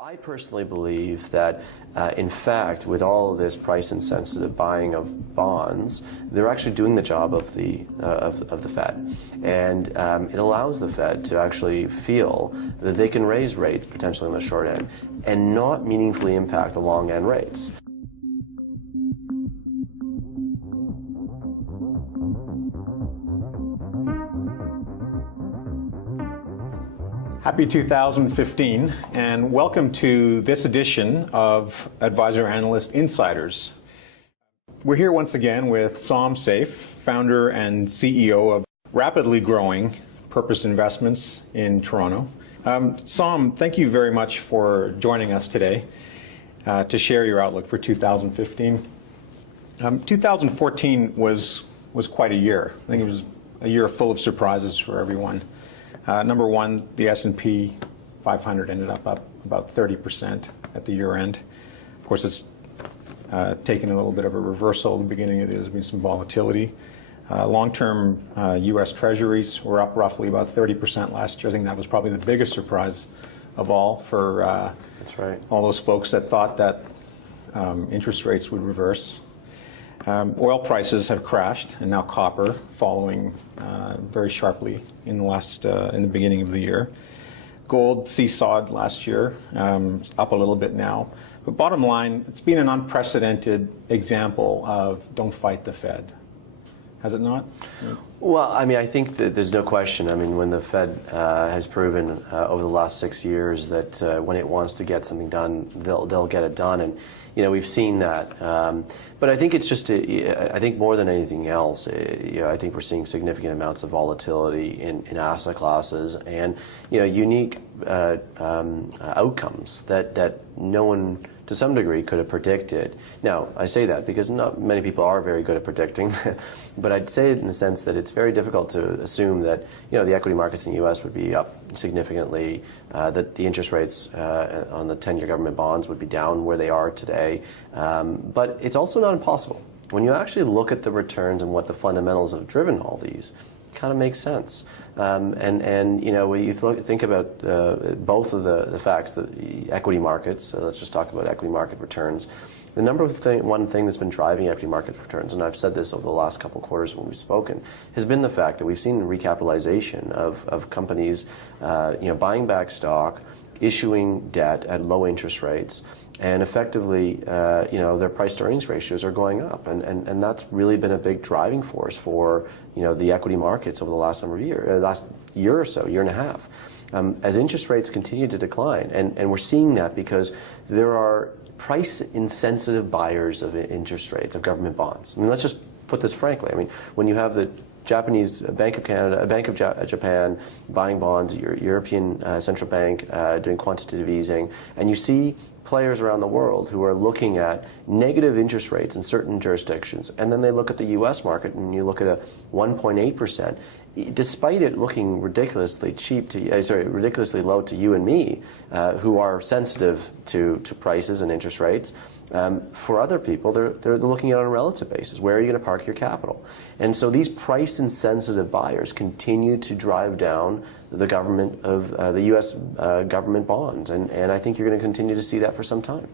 I personally believe that, in fact, with all of this price-insensitive buying of bonds, they're actually doing the job of the Fed, and it allows the Fed to actually feel that they can raise rates potentially on the short end and not meaningfully impact the long end rates. Happy 2015, and welcome to this edition of Advisor Analyst Insiders. We're here once again with Som Seif, founder and CEO of rapidly growing Purpose Investments in Toronto. Som, thank you very much for joining us today to share your outlook for 2015. 2014 was quite a year. I think it was a year full of surprises for everyone. Number one, the S&P 500 ended up about 30% at the year end. Of course, it's taken a little bit of a reversal. At the beginning, there's been some volatility. Long-term U.S. Treasuries were up roughly about 30% last year. I think that was probably the biggest surprise of all for That's right. all those folks that thought that interest rates would reverse. Oil prices have crashed, and now copper following very sharply in the beginning of the year. Gold seesawed last year, it's up a little bit now. But bottom line, it's been an unprecedented example of don't fight the Fed. Has it not? Well, I mean, I think that there's no question. I mean, when the Fed has proven over the last 6 years that when it wants to get something done, they'll get it done, and we've seen that. But I think it's just, I think more than anything else, I think we're seeing significant amounts of volatility in asset classes and unique outcomes that no one, to some degree, could have predicted. Now, I say that because not many people are very good at predicting, but I'd say it in the sense that it's very difficult to assume that the equity markets in the U.S. would be up significantly, that the interest rates on the 10-year government bonds would be down where they are today. But it's also not impossible. When you actually look at the returns and what the fundamentals have driven all these, it kind of makes sense. And when you think about both of the facts, the equity markets, so let's just talk about equity market returns. The number one thing that's been driving equity market returns, and I've said this over the last couple of quarters when we've spoken, has been the fact that we've seen recapitalization of companies buying back stock, issuing debt at low interest rates, and effectively, their price to earnings ratios are going up, and that's really been a big driving force for the equity markets over the last last year or so, year and a half, as interest rates continue to decline, and we're seeing that because there are price-insensitive buyers of interest rates of government bonds. I mean, let's just put this frankly. I mean, when you have the Japanese Bank of Canada, Bank of Japan buying bonds, your European Central Bank doing quantitative easing, and you see players around the world who are looking at negative interest rates in certain jurisdictions, and then they look at the U.S. market and you look at a 1.8%, despite it looking ridiculously ridiculously low to you and me, who are sensitive to prices and interest rates. For other people, they're looking at it on a relative basis. Where are you going to park your capital? And so these price-insensitive buyers continue to drive down the government of the U.S. government bonds, and I think you're going to continue to see that for some time.